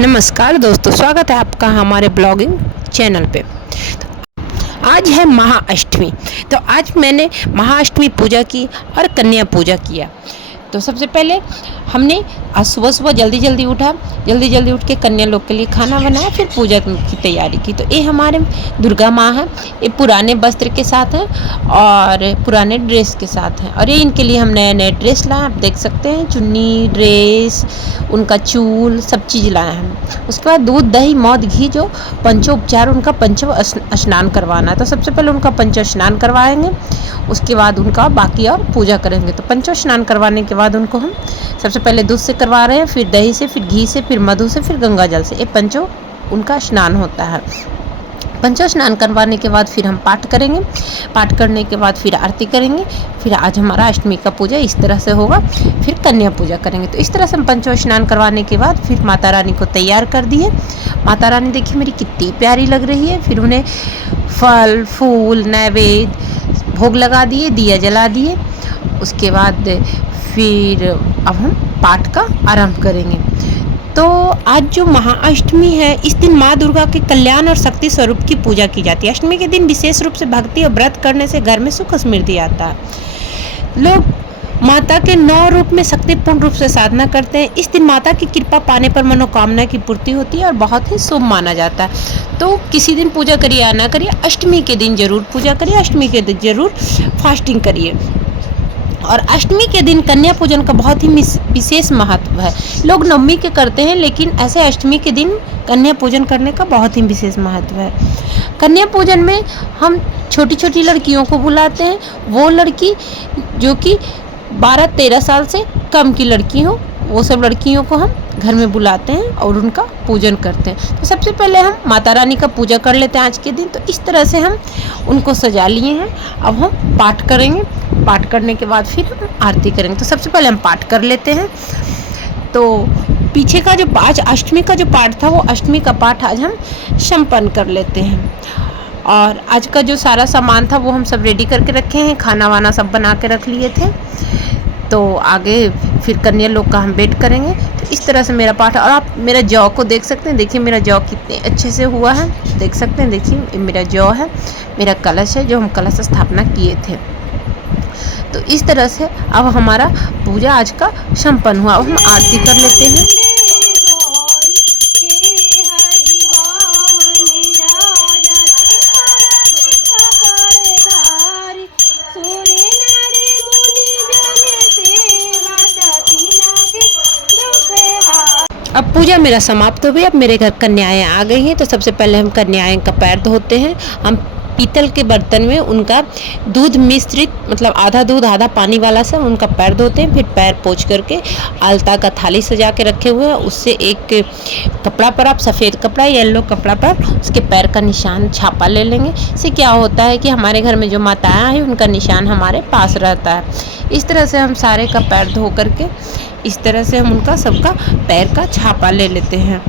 नमस्कार दोस्तों, स्वागत है आपका हमारे ब्लॉगिंग चैनल पे। आज है महाअष्टमी। तो आज मैंने महाअष्टमी पूजा की और कन्या पूजा किया। तो सबसे पहले हमने आज सुबह सुबह जल्दी जल्दी उठ के कन्या लोग के लिए खाना बनाया, फिर पूजा की तैयारी की। तो ये हमारे दुर्गा माँ हैं, ये पुराने वस्त्र के साथ हैं और पुराने ड्रेस के साथ हैं। और ये इनके लिए हम नए नए ड्रेस लाए, आप देख सकते हैं, चुन्नी, ड्रेस, उनका चूल, सब चीज़ लाए हैं। उसके बाद दूध, दही, मौध, घी, जो पंचोपचार, उनका पंचो स्नान करवाना है। तो सबसे पहले उनका पंचो स्नान करवाएंगे, उसके बाद उनका बाकी और पूजा करेंगे। तो पंचो स्नान करवाने के बाद उनको हम सबसे पहले दूध से करवा रहे हैं, फिर दही से, फिर घी से, फिर मधु से, फिर गंगा जल से। ये पंचो उनका स्नान होता है। पंचो स्नान करवाने के बाद फिर हम पाठ करेंगे, पाठ करने के बाद फिर आरती करेंगे। फिर आज हमारा अष्टमी का पूजा इस तरह से होगा। फिर कन्या पूजा करेंगे। तो इस तरह से हम पंचो स्नान करवाने के बाद फिर माता रानी को तैयार कर दिए। माता रानी देखिए मेरी कितनी प्यारी लग रही है। फिर उन्हें फल फूल नैवेद्य भोग लगा दिए, दिया जला दिए। उसके बाद फिर अब हम पाठ का आरंभ करेंगे। तो आज जो महाअष्टमी है, इस दिन माँ दुर्गा के कल्याण और शक्ति स्वरूप की पूजा की जाती है। अष्टमी के दिन विशेष रूप से भक्ति और व्रत करने से घर में सुख समृद्धि आता है। लोग माता के 9 रूप में शक्तिपूर्ण रूप से साधना करते हैं। इस दिन माता की कृपा पाने पर मनोकामना की पूर्ति होती है और बहुत ही शुभ माना जाता है। तो किसी दिन पूजा करिए या ना करिए, अष्टमी के दिन जरूर पूजा करिए, अष्टमी के दिन जरूर फास्टिंग करिए। और अष्टमी के दिन कन्या पूजन का बहुत ही विशेष महत्व है। लोग नवमी के करते हैं, लेकिन ऐसे अष्टमी के दिन कन्या पूजन करने का बहुत ही विशेष महत्व है। कन्या पूजन में हम छोटी छोटी लड़कियों को बुलाते हैं। वो लड़की जो कि 12-13 साल से कम की लड़की हो, वो सब लड़कियों को हम घर में बुलाते हैं और उनका पूजन करते हैं। तो सबसे पहले हम माता रानी का पूजा कर लेते हैं आज के दिन। तो इस तरह से हम उनको सजा लिए हैं। अब हम पाठ करेंगे, पाठ करने के बाद फिर हम आरती करेंगे। तो सबसे पहले हम पाठ कर लेते हैं। तो पीछे का जो आज अष्टमी का जो पाठ था, वो अष्टमी का पाठ आज हम संपन्न कर लेते हैं। और आज का जो सारा सामान था वो हम सब रेडी करके रखे हैं, खाना वाना सब बना के रख लिए थे। तो आगे फिर कन्या लोग का हम वेट करेंगे। तो इस तरह से मेरा पाठ, और आप मेरा जौ को देख सकते हैं। देखिए मेरा जौ कितने अच्छे से हुआ है, देख सकते हैं। देखिए मेरा जौ है, मेरा कलश है जो हम कलश स्थापना किए थे। तो इस तरह से अब हमारा पूजा आज का संपन्न हुआ। अब हम आरती कर लेते हैं। अब पूजा मेरा समाप्त हो गई। अब मेरे घर कन्याएं आ गई हैं। तो सबसे पहले हम कन्याएं का पैर धोते हैं। हम पीतल के बर्तन में उनका दूध मिश्रित, मतलब आधा दूध आधा पानी वाला सा उनका पैर धोते हैं। फिर पैर पोंछ करके आलता का थाली सजा के रखे हुए हैं, उससे एक कपड़ा पर, आप सफ़ेद कपड़ा, येलो कपड़ा पर उसके पैर का निशान छापा ले लेंगे। इससे क्या होता है कि हमारे घर में जो माताएं हैं उनका निशान हमारे पास रहता है। इस तरह से हम सारे का पैर धो करके इस तरह से हम उनका सबका पैर का छापा ले लेते हैं,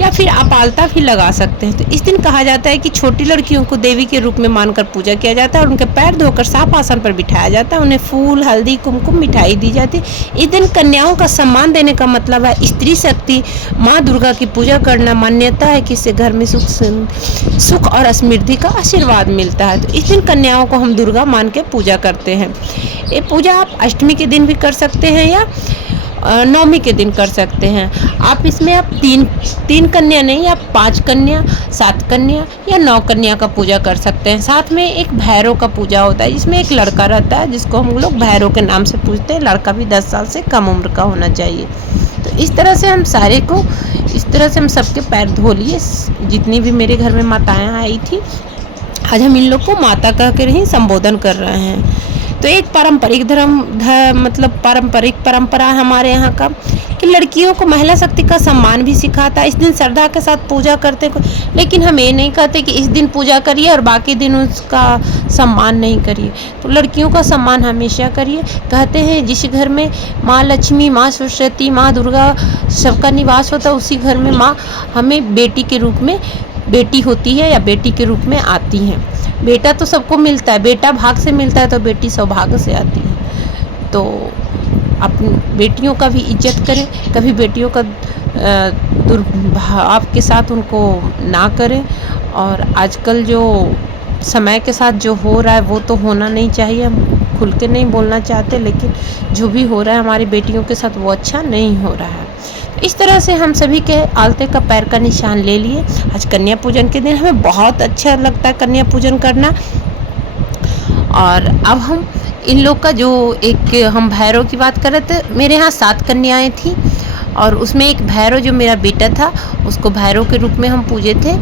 या फिर आप आलता भी लगा सकते हैं। तो इस दिन कहा जाता है कि छोटी लड़कियों को देवी के रूप में मानकर पूजा किया जाता है और उनके पैर धोकर साफ आसन पर बिठाया जाता है। उन्हें फूल, हल्दी, कुमकुम, मिठाई दी जाती है। इस दिन कन्याओं का सम्मान देने का मतलब है स्त्री शक्ति माँ दुर्गा की पूजा करना। मान्यता है कि इससे घर में सुख और समृद्धि का आशीर्वाद मिलता है। तो इस दिन कन्याओं को हम दुर्गा मान के पूजा करते हैं। ये पूजा आप अष्टमी के दिन भी कर सकते हैं या नवमी के दिन कर सकते हैं। आप इसमें आप तीन कन्या नहीं, आप 5 कन्या, 7 कन्या या 9 कन्या का पूजा कर सकते हैं। साथ में एक भैरव का पूजा होता है, जिसमें एक लड़का रहता है जिसको हम लोग भैरव के नाम से पूजते हैं। लड़का भी 10 साल से कम उम्र का होना चाहिए। तो इस तरह से हम सारे को, इस तरह से हम सबके पैर धो लिए। जितनी भी मेरे घर में माताएँ आई थी, आज हम इन लोग को माता कह कर ही संबोधन कर रहे हैं। तो एक पारंपरिक मतलब पारंपरिक परंपरा है हमारे यहाँ का कि लड़कियों को महिला शक्ति का सम्मान भी सिखाता है। इस दिन श्रद्धा के साथ पूजा करते को, लेकिन हम ये नहीं कहते कि इस दिन पूजा करिए और बाकी दिन उसका सम्मान नहीं करिए। तो लड़कियों का सम्मान हमेशा करिए। कहते हैं जिस घर में माँ लक्ष्मी, माँ सरस्वती, माँ दुर्गा सबका निवास होता है, उसी घर में माँ हमें बेटी के रूप में बेटी होती है या बेटी के रूप में आती हैं। बेटा तो सबको मिलता है, बेटा भाग से मिलता है तो बेटी सौभाग्य से आती है। तो अपनी बेटियों का भी इज्जत करें, कभी बेटियों का दुर्भाव के साथ उनको ना करें। और आजकल जो समय के साथ जो हो रहा है वो तो होना नहीं चाहिए। हम खुल के नहीं बोलना चाहते, लेकिन जो भी हो रहा है हमारी बेटियों के साथ वो अच्छा नहीं हो रहा है। इस तरह से हम सभी के आलते का पैर का निशान ले लिए। आज कन्या पूजन के दिन हमें बहुत अच्छा लगता है कन्या पूजन करना। और अब हम इन लोग का जो एक हम भैरव की बात कर रहे थे, मेरे यहाँ 7 कन्याएं थी और उसमें एक भैरव जो मेरा बेटा था उसको भैरव के रूप में हम पूजे थे।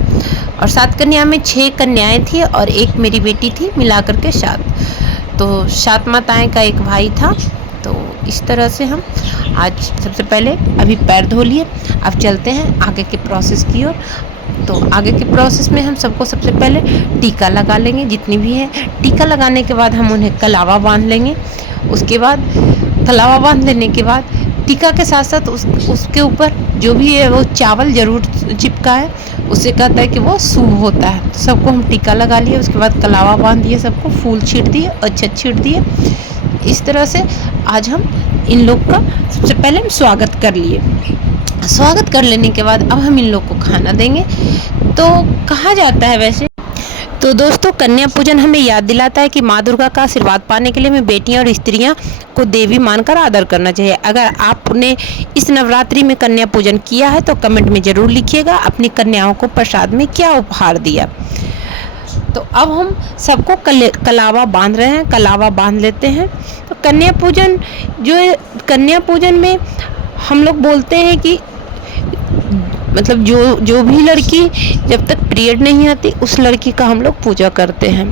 और 7 कन्या में 6 कन्याएं थी और एक मेरी बेटी थी, मिलाकर के 7। तो 7 माताएं का एक भाई था। तो इस तरह से हम आज सबसे पहले अभी पैर धो लिए। अब चलते हैं आगे के प्रोसेस की ओर। तो आगे के प्रोसेस में हम सबको सबसे पहले टीका लगा लेंगे, जितनी भी है। टीका लगाने के बाद हम उन्हें कलावा बांध लेंगे। उसके बाद कलावा बांध लेने के बाद टीका के साथ साथ उसके ऊपर जो भी है वो चावल ज़रूर चिपकाए। उससे कहता है कि वो शुभ होता है। तो सबको हम टीका लगा लिए, उसके बाद कलावा बांध दिए, सबको फूल छीट दिए, अक्षत छीट दिए। इस तरह से आज हम इन लोग का सबसे पहले हम स्वागत कर लिए। स्वागत कर लेने के बाद अब हम इन लोग को खाना देंगे। तो कहा जाता है वैसे तो दोस्तों, कन्या पूजन हमें याद दिलाता है कि माँ दुर्गा का आशीर्वाद पाने के लिए हमें बेटियां और स्त्रियां को देवी मानकर आदर करना चाहिए। अगर आपने इस नवरात्रि में कन्या पूजन किया है तो कमेंट में ज़रूर लिखिएगा अपनी कन्याओं को प्रसाद में क्या उपहार दिया। तो अब हम सबको कलावा बांध रहे हैं, कलावा बांध लेते हैं। तो कन्या पूजन में हम लोग बोलते हैं कि मतलब जो भी लड़की जब तक पीरियड नहीं आती उस लड़की का हम लोग पूजा करते हैं,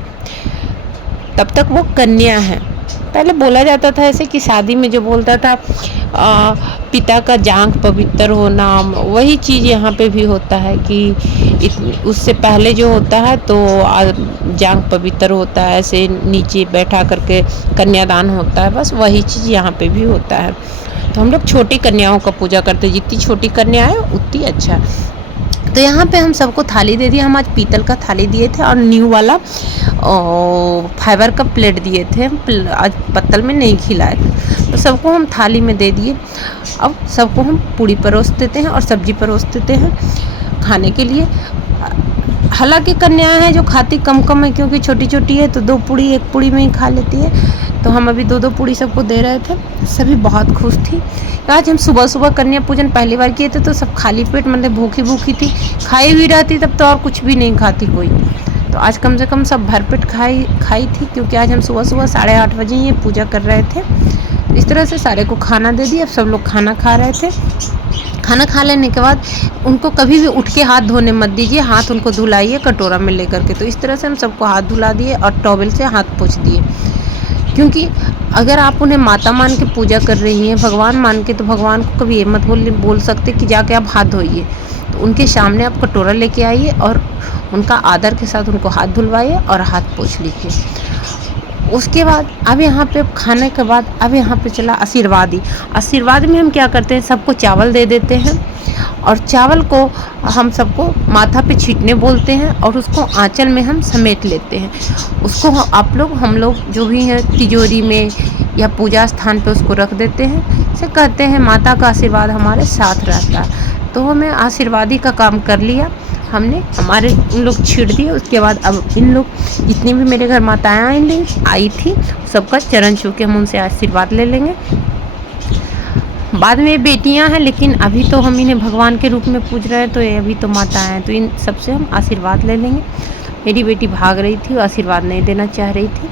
तब तक वो कन्या है। पहले बोला जाता था ऐसे कि शादी में जो बोलता था पिता का जांघ पवित्र होना, वही चीज़ यहाँ पे भी होता है कि उससे पहले जो होता है तो जांघ पवित्र होता है, ऐसे नीचे बैठा करके कन्यादान होता है, बस वही चीज़ यहाँ पे भी होता है। तो हम लोग छोटी कन्याओं का पूजा करते हैं, जितनी छोटी कन्या है उतनी अच्छा। तो यहाँ पे हम सबको थाली दे दिया। हम आज पीतल का थाली दिए थे और न्यू वाला फाइबर का प्लेट दिए थे, आज पत्तल में नहीं खिलाए थे। तो सबको हम थाली में दे दिए। अब सबको हम पूड़ी परोस देते हैं और सब्जी परोस देते हैं खाने के लिए। हालांकि कन्याएं हैं जो खाती कम है, क्योंकि छोटी छोटी है तो 2 पूड़ी 1 पूड़ी में ही खा लेती है। तो हम अभी 2-2 पूड़ी सबको दे रहे थे, सभी बहुत खुश थी। आज हम सुबह कन्या पूजन पहली बार किए थे तो सब खाली पेट, मतलब भूखी थी, खाई भी रहती तब तो और कुछ भी नहीं खाती कोई। तो आज कम से कम सब भरपेट खाई थी, क्योंकि आज हम सुबह 8:30 बजे ये पूजा कर रहे थे। इस तरह से सारे को खाना दे दिया। अब सब लोग खाना खा रहे थे। खाना खा लेने के बाद उनको कभी भी उठ के हाथ धोने मत दीजिए, हाथ उनको धुलाइए कटोरा में लेकर के। तो इस तरह से हम सबको हाथ धुला दिए और टॉवल से हाथ पोंछ दिए, क्योंकि अगर आप उन्हें माता मान के पूजा कर रही हैं, भगवान मान के, तो भगवान को कभी ये मत बोल सकते कि जाके आप हाथ धोइए। तो उनके सामने आप कटोरा लेके आइए और उनका आदर के साथ उनको हाथ धुलवाइए और हाथ पोंछ लीजिए। उसके बाद अब यहाँ पे खाने के बाद अब यहाँ पे चला आशीर्वादी। आशीर्वाद में हम क्या करते हैं, सबको चावल दे देते हैं और चावल को हम सबको माथा पे छीटने बोलते हैं और उसको आंचल में हम समेट लेते हैं। उसको हम लोग जो भी हैं तिजोरी में या पूजा स्थान पे उसको रख देते हैं। इसे कहते हैं माता का आशीर्वाद हमारे साथ रहता है। तो हमें आशीर्वादी का काम कर लिया हमने, हमारे उन लोग छीट दिए। उसके बाद अब इन लोग जितनी भी मेरे घर माताएं आई थी सबका चरण छू के हम उनसे आशीर्वाद ले लेंगे। बाद में बेटियां हैं, लेकिन अभी तो हम इन्हें भगवान के रूप में पूज रहे हैं, तो ये अभी तो माताएं हैं, तो इन सबसे हम आशीर्वाद ले लेंगे। मेरी बेटी भाग रही थी, वो आशीर्वाद नहीं देना चाह रही थी।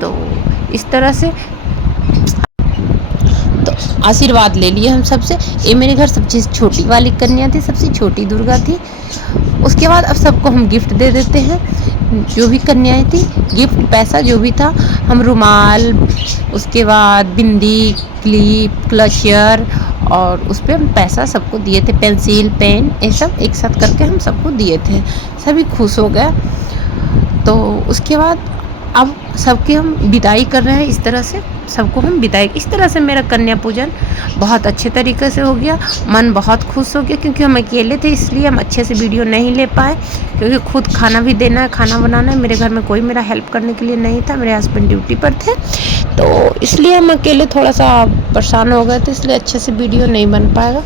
तो इस तरह से तो आशीर्वाद ले लिए हम सबसे। ये मेरे घर सबसे छोटी वाली कन्या थी, सबसे छोटी दुर्गा थी। उसके बाद अब सबको हम गिफ्ट दे देते हैं, जो भी कन्याएं थी। गिफ्ट पैसा जो भी था, हम रुमाल, उसके बाद बिंदी, क्लिप, क्लचर और उस पर हम पैसा सबको दिए थे, पेंसिल, पेन, ये सब एक साथ करके हम सबको दिए थे। सभी खुश हो गए। तो उसके बाद अब सबकी हम विदाई कर रहे हैं। इस तरह से सबको हम विदाई, इस तरह से मेरा कन्या पूजन बहुत अच्छे तरीके से हो गया। मन बहुत खुश हो गया, क्योंकि हम अकेले थे इसलिए हम अच्छे से वीडियो नहीं ले पाए, क्योंकि खुद खाना भी देना है, खाना बनाना है। मेरे घर में कोई मेरा हेल्प करने के लिए नहीं था, मेरे हस्बैंड ड्यूटी पर थे, तो इसलिए हम अकेले थोड़ा सा परेशान हो गए थे, इसलिए अच्छे से वीडियो नहीं बन पाएगा।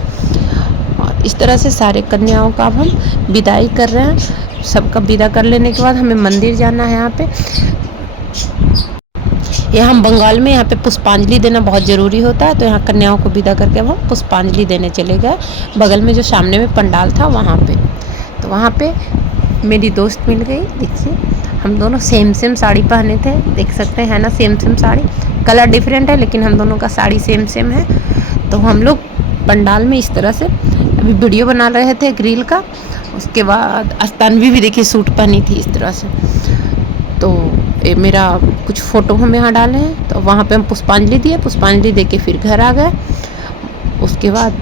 और इस तरह से सारे कन्याओं का अब हम विदाई कर रहे हैं। सबका विदा कर लेने के बाद हमें मंदिर जाना है। यहाँ हम बंगाल में यहाँ पे पुष्पांजलि देना बहुत ज़रूरी होता है, तो यहाँ कन्याओं को विदा करके अब हम पुष्पांजलि देने चले गए बगल में जो सामने में पंडाल था वहाँ पे। तो वहाँ पे मेरी दोस्त मिल गई। देखिए हम दोनों सेम साड़ी पहने थे, देख सकते हैं ना, सेम साड़ी, कलर डिफरेंट है लेकिन हम दोनों का साड़ी सेम है। तो हम लोग पंडाल में इस तरह से अभी वीडियो बना रहे थे एक रील का। उसके बाद अस्तानवी भी देखिए सूट पहनी थी इस तरह से। तो ये मेरा कुछ फ़ोटो हम यहाँ डाले हैं। तो वहाँ पे हम पुष्पांजलि दिए, पुष्पांजलि दे के फिर घर आ गए। उसके बाद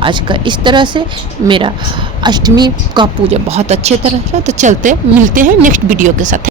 आज का इस तरह से मेरा अष्टमी का पूजा बहुत अच्छे तरह से। तो चलते मिलते हैं नेक्स्ट वीडियो के साथ।